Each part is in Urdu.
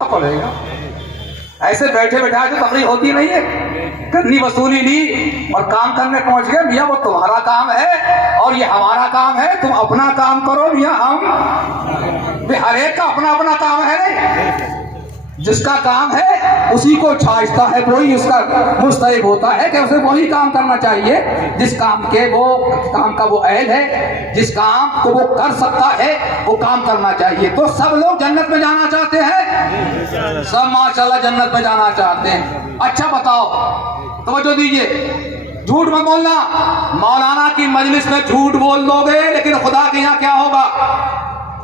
پڑے گا. ایسے بیٹھے بیٹھائے تو تقریر ہوتی نہیں ہے. کرنی وصولی لی اور کام کرنے پہنچ گئے. میاں وہ تمہارا کام ہے اور یہ ہمارا کام ہے, تم اپنا کام کرو. میاں ہم ہر ایک کا اپنا اپنا کام ہے. جس کا کام ہے اسی کو چھاجتا ہے, وہی اس کا مستحق ہوتا ہے کہ اسے وہی کام کرنا چاہیے جس کام کے وہ کام کا وہ اہل ہے, جس کام کو وہ کر سکتا ہے وہ کام کرنا چاہیے. تو سب لوگ جنت میں جانا چاہتے ہیں, سب ماشاءاللہ جنت میں جانا چاہتے ہیں. اچھا بتاؤ, توجہ دیجئے, جھوٹ مت بولنا. مولانا کی مجلس میں جھوٹ بول دو گے لیکن خدا کے یہاں کیا ہوگا؟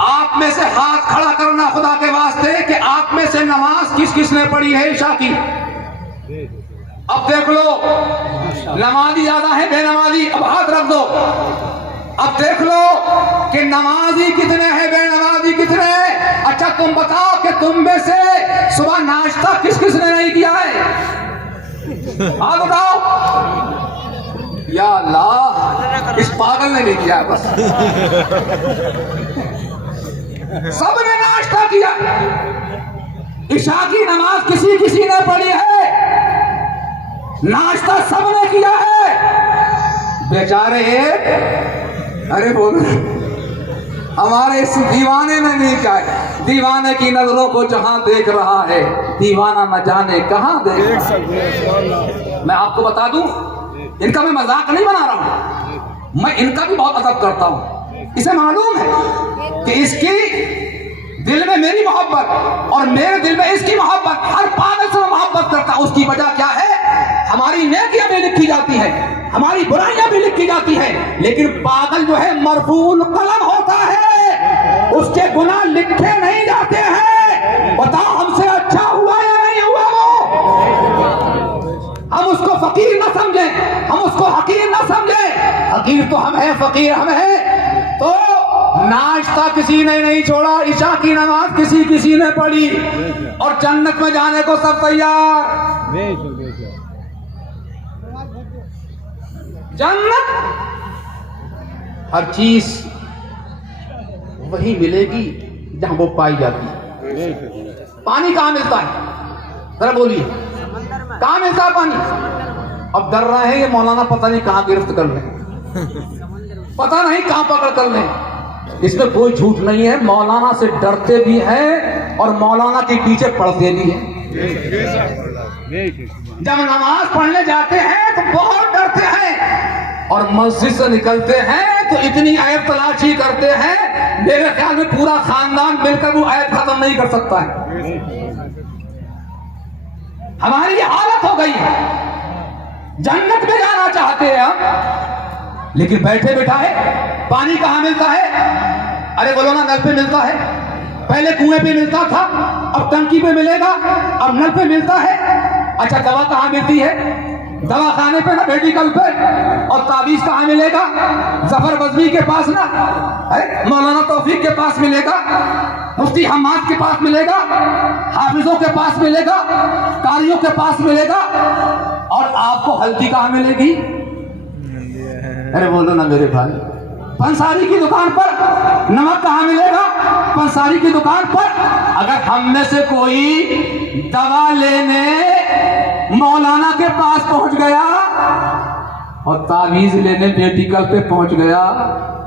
آپ میں سے ہاتھ کھڑا کرنا خدا کے واسطے کہ آپ میں سے نماز کس کس نے پڑھی ہے عشاء کی. اب دیکھ لو, نمازی زیادہ ہے بے نمازی, اب ہاتھ رکھ دو. اب دیکھ لو کہ نمازی کتنے ہیں بے نمازی کتنے ہیں. اچھا تم بتاؤ کہ تم میں سے صبح ناشتہ کس کس نے نہیں کیا ہے؟ ہاں بتاؤ. یا اللہ, اس پاگل نے نہیں کیا, بس سب نے ناشتہ کیا. عشاء کی نماز کسی کسی نے پڑھی ہے, ناشتہ سب نے کیا ہے. بیچارے ارے بولو, ہمارے اس دیوانے نے نہیں کیا ہے. دیوانے کی نظروں کو جہاں دیکھ رہا ہے, دیوانہ نہ جانے کہاں دیکھ. میں آپ کو بتا دوں, ان کا میں مذاق نہیں بنا رہا ہوں, میں ان کا بھی بہت ادب کرتا ہوں. اسے معلوم ہے کہ اس کی دل میں میری محبت اور میرے دل میں اس کی محبت, ہر پاگل سے محبت کرتا. اس کی وجہ کیا ہے؟ ہماری نیکیاں بھی لکھی جاتی ہیں, ہماری برائیاں بھی لکھی جاتی ہیں, لیکن پاگل جو ہے مرفوع القلم ہوتا ہے, اس کے گناہ لکھے نہیں جاتے ہیں. بتاؤ ہم سے اچھا ہوا یا نہیں ہوا وہ؟ ہم اس کو فقیر نہ سمجھیں, ہم اس کو حقیر نہ سمجھیں. حقیر تو ہم ہیں, فقیر ہم ہیں. تو ناشتہ کسی نے نہیں چھوڑا, عشاء کی نماز کسی کسی نے پڑھی, اور جنت میں جانے کو سب تیار. جنت ہر چیز وہی ملے گی جہاں وہ پائی جاتی ہے. پانی کہاں ملتا ہے؟ ذرا بولیے, کہاں ملتا ہے پانی؟ اب ڈر رہے ہیں یہ مولانا, پتہ نہیں کہاں گرفت کر لیں, پتہ نہیں کہاں پکڑ کر لیں. اس میں کوئی جھوٹ نہیں ہے, مولانا سے ڈرتے بھی ہیں اور مولانا کے پیچھے پڑھتے بھی ہیں. جب نماز پڑھنے جاتے ہیں تو بہت ڈرتے ہیں, اور مسجد سے نکلتے ہیں تو اتنی عیب تلاشی کرتے ہیں, میرے خیال میں پورا خاندان مل کر وہ عیب ختم نہیں کر سکتا ہے. ہماری یہ حالت ہو گئی ہے. جنت میں جانا چاہتے ہیں ہم, لیکن بیٹھے بٹھائے پانی کہاں ملتا ہے؟ ارے بولو نا, نل پہ ملتا ہے. پہلے کنویں پہ ملتا تھا, اب ٹنکی پہ ملے گا, اب نل پہ ملتا ہے. اچھا دوا کہاں ملتی ہے؟ دوا خانے پہ نا, میڈیکل پہ. اور تعویذ کہاں ملے گا؟ ظفر بزمی کے پاس نا, مولانا توفیق کے پاس ملے گا, مفتی حماد کے پاس ملے گا, حافظوں کے پاس ملے گا, قاریوں کے پاس ملے گا. اور آپ کو ہلدی کہاں ملے گی؟ ارے بولو نا میرے بھائی. پنساری کی دکان پر نمک کہاں ملے گا؟ پنساری کی دکان پر. اگر ہم میں سے کوئی دوا لینے مولانا کے پاس پہنچ گیا اور تعویذ لینے میڈیکل پہ پہنچ گیا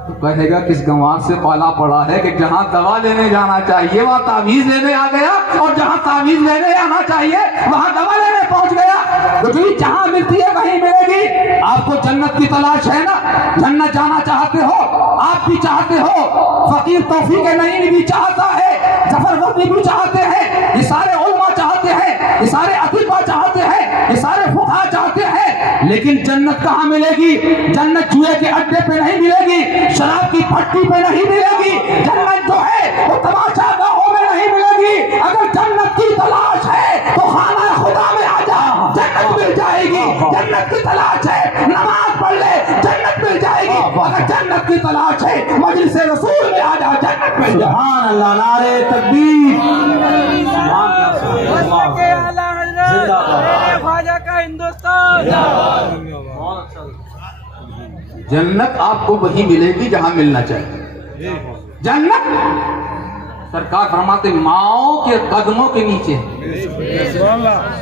تو کہے گا کس گنوار سے پالا پڑا ہے کہ جہاں دوا لینے جانا چاہیے وہاں تعویذ لینے آ گیا, اور جہاں تعویذ لینے آنا چاہیے وہاں دوا لینے پہنچ گیا. تو جہاں ملتی ہے وہیں ملے گی. آپ کو جنت کی تلاش ہے نا, جنت جانا چاہتے ہو, آپ بھی چاہتے ہو, فقیر توفیق نعیم بھی چاہتا ہے, ظفر وردی بھی چاہتے ہیں, یہ سارے علماء چاہتے ہیں, یہ سارے اطباء چاہتے ہیں, یہ سارے فقہاء چاہتے ہیں, لیکن جنت کہاں ملے گی؟ جنت جوئے کے اڈے پہ نہیں ملے گی, شراب کی پھٹی پہ نہیں ملے گی. جنت جو ہے وہ تماشا گاہوں میں نہیں ملے گی. اگر جنت کی تلاش ہے تو خانہ خدا میں آ جا, جنت مل جائے گی. جنت کی تلاش ہے نماز پڑھ لے, جنت مل جائے گی. اگر جنت کی تلاش ہے مجلس رسول میں آ جا, جنت مل جائے. سبحان اللہ, نعرہ تکبیر. جنت آپ کو وہی ملے گی جہاں ملنا چاہیے. جنت سرکار فرماتے ماؤں کے قدموں کے نیچے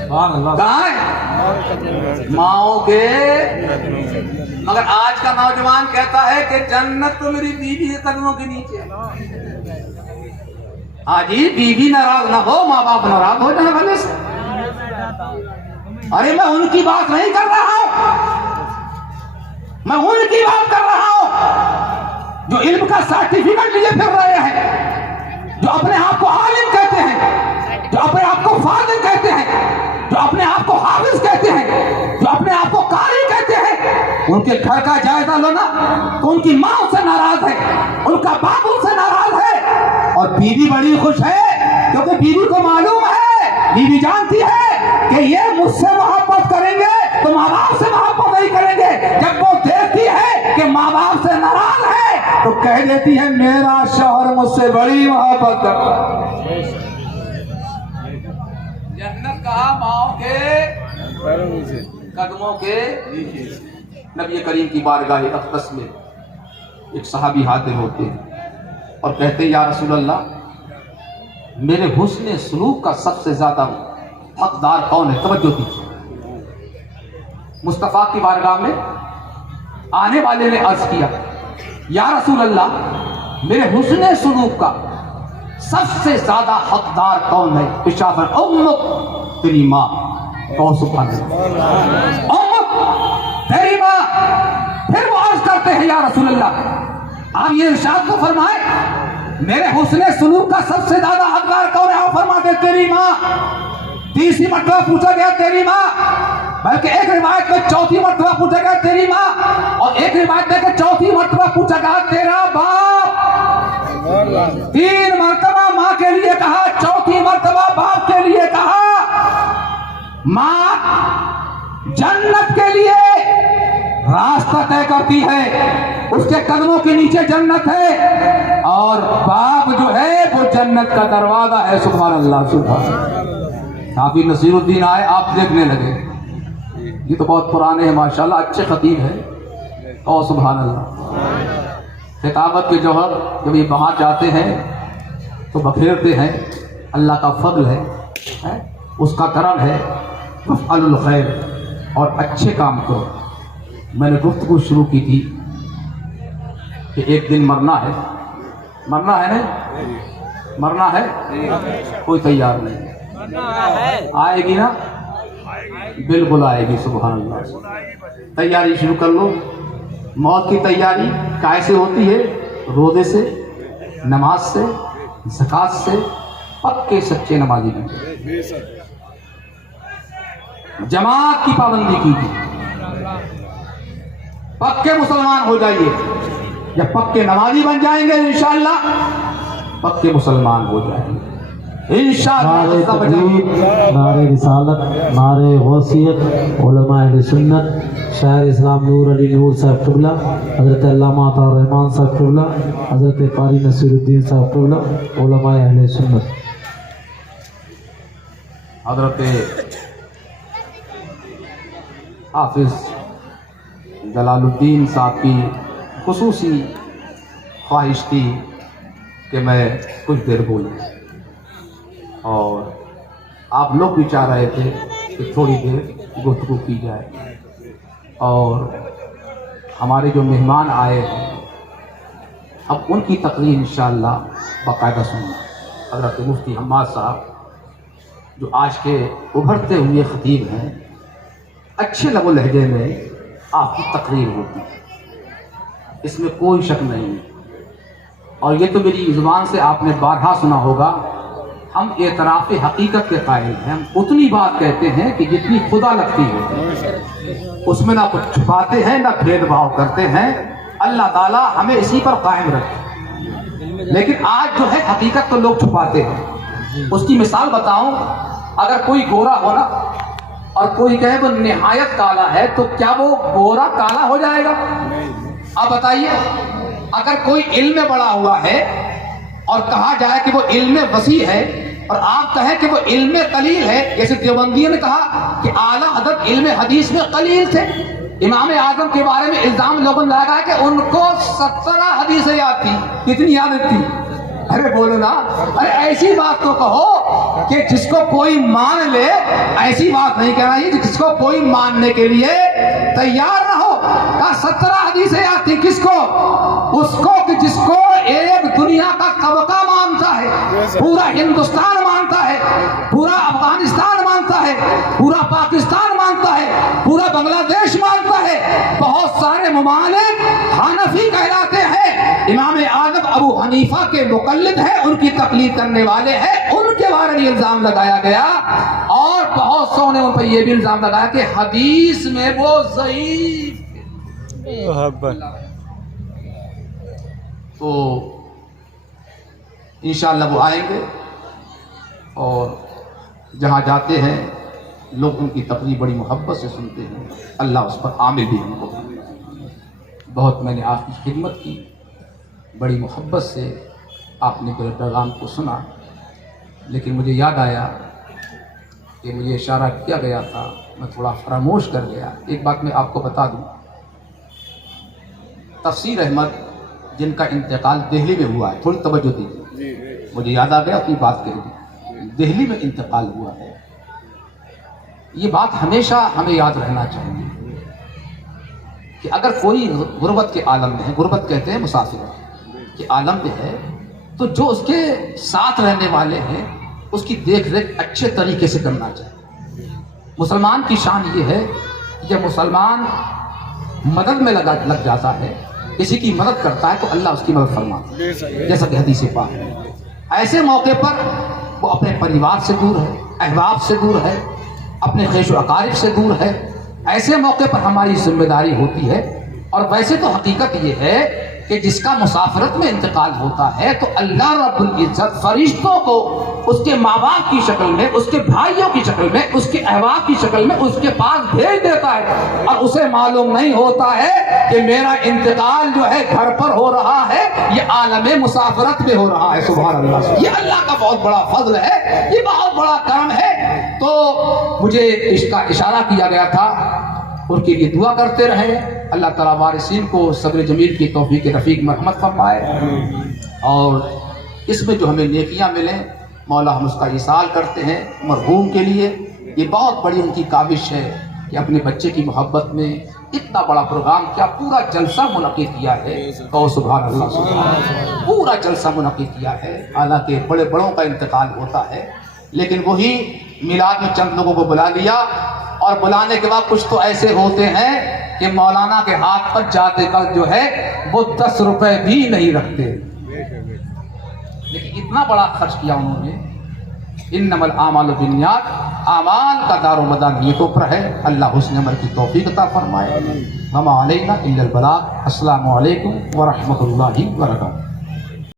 کہاں ہے؟ ماؤں کے. مگر آج کا نوجوان کہتا ہے کہ جنت تو میری بیوی کے قدموں کے نیچے. آج ہی بیوی ناراض نہ ہو، ماں باپ ناراض ہو جائے بھلے سے. ارے میں ان کی بات نہیں کر رہا ہوں، میں ان کی بات کر رہا ہوں جو علم کا سرٹیفکیٹ لیے پھر رہے ہیں، جو اپنے آپ کو عالم کہتے ہیں، جو اپنے آپ کو فاضل کہتے ہیں، جو اپنے آپ کو حافظ کہتے ہیں، جو اپنے آپ کو قاری کہتے ہیں. ان کے گھر کا جائزہ لو نا تو ان کی ماں ان سے ناراض ہے، ان کا باپ ان سے ناراض ہے. اور بیوی بڑی خوش ہے کیونکہ بیوی کو معلوم ہے، بیوی جانتی ہے کہ یہ مجھ سے محبت کریں گے تو ماں باپ سے محبت نہیں کریں گے. جب وہ دیکھتی ہے کہ ماں باپ سے ناراض ہے تو کہہ دیتی ہے میرا شوہر مجھ سے بڑی محبت کرتا ہے. جنت کہا ماؤں کے قدموں کے. نبی کریم کی بارگاہ اقدس میں ایک صحابی حاضر ہوتے ہیں اور کہتے ہیں یا رسول اللہ میرے حسن سلوک کا سب سے زیادہ حقدار کون ہے؟ توجہ دیجیے. مصطفیٰ کی بارگاہ میں آنے والے نے عرض کیا یا رسول اللہ میرے حسن سلوک کا سب سے زیادہ حقدار کون ہے؟ اشارہ امک تیری ماں. سبحان اللہ، امک تیری ماں. پھر وہ عرض کرتے ہیں یا رسول اللہ آپ یہ ارشاد تو فرمائے میرے حسن سلوک کا سب سے زیادہ حقدار کون ہے؟ آپ فرماتے تیری ماں. تیسری مرتبہ پوچھا گیا تیری ماں، بلکہ ایک روایت میں چوتھی مرتبہ پوچھا گیا تیری ماں، اور ایک روایت میں کہ چوتھی مرتبہ پوچھا گیا تیرا باپ. 3 مرتبہ ماں کے لیے کہا، چوتھی مرتبہ باپ کے لیے کہا. ماں جنت کے لیے راستہ طے کرتی ہے، اس کے قدموں کے نیچے جنت ہے، اور باپ جو ہے وہ جنت کا دروازہ ہے. سبحان اللہ سبحان اللہ. حافظ نصیر الدین آئے، آپ دیکھنے لگے یہ تو بہت پرانے ہیں ماشاءاللہ، اچھے خطیب ہیں. اور سبحان اللہ خطابت کے جوہر جب یہ باہر جاتے ہیں تو بکھیرتے ہیں. اللہ کا فضل ہے، اس کا کرم ہے. فعل الخیر، اور اچھے کام کرو. میں نے گفتگو شروع کی تھی کہ ایک دن مرنا ہے نہیں؟ مرنا ہے، کوئی تیار نہیں. آئے گی نا؟ بالکل آئے گی. سبحان اللہ. تیاری شروع کر لو. موت کی تیاری کیسے ہوتی ہے؟ روزے سے، نماز سے، زکوٰۃ سے. پکے سچے نمازی بنو، جماعت کی پابندی کیجیے، پکے مسلمان ہو جائیے. جب پکے نمازی بن جائیں گے انشاءاللہ پکے مسلمان ہو جائیں گے انشاءاللہ. نعرہ رسالت، نعرہ غوثیت، علماء اہل سنت، شاعر اسلام نور علی نور صاحب قبلہ، حضرت علامہ عطا الرحمن صاحب قبلہ، حضرت قاری نصیر الدین صاحب قبلہ، علماء اہل سنت. حضرت حافظ جلال الدین صاحب کی خصوصی خواہش تھی کہ میں کچھ دیر بولوں، اور آپ لوگ بھی چاہ رہے تھے کہ تھوڑی دیر گفتگو کی جائے. اور ہمارے جو مہمان آئے ہیں اب ان کی تقریر انشاءاللہ باقاعدہ سننا. حضرت مفتی حماد صاحب جو آج کے ابھرتے ہوئے خطیب ہیں، اچھے لب و لہجے میں آپ کی تقریر ہوتی ہے، اس میں کوئی شک نہیں ہے. اور یہ تو میری زبان سے آپ نے بارہا سنا ہوگا، ہم اعتراف حقیقت کے قائل ہیں. ہم اتنی بات کہتے ہیں کہ جتنی خدا لگتی ہے، اس میں نہ کچھ چھپاتے ہیں نہ بھید بھاؤ کرتے ہیں. اللہ تعالیٰ ہمیں اسی پر قائم رکھے. لیکن آج جو ہے حقیقت تو لوگ چھپاتے ہیں. اس کی مثال بتاؤں، اگر کوئی گورا ہو نا اور کوئی کہے وہ نہایت کالا ہے تو کیا وہ گورا کالا ہو جائے گا؟ آپ بتائیے. اگر کوئی علم میں بڑا ہوا ہے اور کہا جائے کہ وہ علم وسیع ہے، اور آپ کہیں کہ وہ علم قلیل ہے، جیسے دیوبندیوں نے کہا کہ اعلیٰ حضرت علم حدیث میں قلیل تھے. امام اعظم کے بارے میں الزام لوگوں نے لگایا کہ ان کو 17 حدیثیں یاد تھی. کتنی یاد تھی؟ ارے بولو نا, ارے ایسی بات تو کہو کہ جس کو کوئی مان لے. ایسی بات نہیں کہنا یہ جس کو کوئی ماننے کے لیے تیار نہ ہو. کہا 17 حدیثیں یاد تھی کس کو؟ اس کو کہ جس کو ایک دنیا کا طبقہ مانتا ہے, پورا ہندوستان مانتا ہے, پورا افغانستان مانتا ہے, پورا پاکستان مانتا ہے, پورا بنگلہ دیش مانتا ہے, بہت سارے ممالک حنفی کہلاتے ہیں, امام اعظم ابو حنیفہ کے مقلد ہیں, ان کی تقلید کرنے والے ہیں, ان کے بارے میں الزام لگایا گیا. اور بہت سو نے ان پر یہ بھی الزام لگایا کہ حدیث میں وہ ضعیف. تو انشاءاللہ وہ آئیں گے اور جہاں جاتے ہیں لوگ ان کی تقریر بڑی محبت سے سنتے ہیں. اللہ اس پر عامل بھی ہم کو. بہت میں نے آپ کی خدمت کی, بڑی محبت سے آپ نے میرے پیغام کو سنا, لیکن مجھے یاد آیا کہ مجھے اشارہ کیا گیا تھا, میں تھوڑا فراموش کر گیا. ایک بات میں آپ کو بتا دوں, تفسیر احمد جن کا انتقال دہلی میں ہوا ہے, تھوڑی توجہ دیجیے, مجھے یاد آ گیا اپنی بات کہہ دی, دہلی میں انتقال ہوا ہے. یہ بات ہمیشہ ہمیں یاد رہنا چاہیے کہ اگر کوئی غربت کے عالم میں ہے, غربت کہتے ہیں مسافر کے عالم میں ہے, تو جو اس کے ساتھ رہنے والے ہیں اس کی دیکھ ریکھ اچھے طریقے سے کرنا چاہیے. مسلمان کی شان یہ ہے کہ جب مسلمان مدد میں لگ جاتا ہے, کسی کی مدد کرتا ہے, تو اللہ اس کی مدد فرماتا ہے, جیسا کہ حدیث پاک ہے. ایسے موقع پر وہ اپنے پریوار سے دور ہے, احباب سے دور ہے, اپنے خیش و اقارب سے دور ہے. ایسے موقع پر ہماری ذمہ داری ہوتی ہے. اور ویسے تو حقیقت یہ ہے کہ جس کا مسافرت میں انتقال ہوتا ہے تو اللہ رب العزت فرشتوں کو اس کے ماں باپ کی شکل میں, اس کے بھائیوں کی شکل میں, اس کے احباب کی شکل میں اس کے پاس بھیج دیتا ہے, اور اسے معلوم نہیں ہوتا ہے کہ میرا انتقال جو ہے گھر پر ہو رہا ہے, یہ عالم مسافرت میں ہو رہا ہے. سبحان اللہ, یہ اللہ کا بہت بڑا فضل ہے, یہ بہت بڑا کرم ہے. تو مجھے اس کا اشارہ کیا گیا تھا, ان کے لیے دعا کرتے رہے. اللہ تعالیٰ وارثین کو صبر جمیل کی توفیق رفیق مرحمت فرمائے, اور اس میں جو ہمیں نیکیاں ملیں مولا ہم اس کا ایصال کرتے ہیں مرحوم کے لیے. یہ بہت بڑی ان کی کاوش ہے کہ اپنے بچے کی محبت میں اتنا بڑا پروگرام کیا, پورا جلسہ منعقد کیا ہے. اور سبحان اللہ, سبحان اللہ, پورا جلسہ منعقد کیا ہے. حالانکہ بڑے بڑوں کا انتقال ہوتا ہے, لیکن وہی میلاد میں چند لوگوں کو بلا لیا, اور بلانے کے بعد کچھ تو ایسے ہوتے ہیں کہ مولانا کے ہاتھ پر جاتے کل جو ہے وہ 10 روپے بھی نہیں رکھتے, لیکن اتنا بڑا خرچ کیا انہوں نے. انما الاعمال بالنیات, اعمال کا دار و مدار نیتوں پر ہے. اللہ حسن عمل کی توفیق عطا فرمائے. وما علینا الا البلاغ. السلام علیکم ورحمۃ اللہ وبرکاتہ.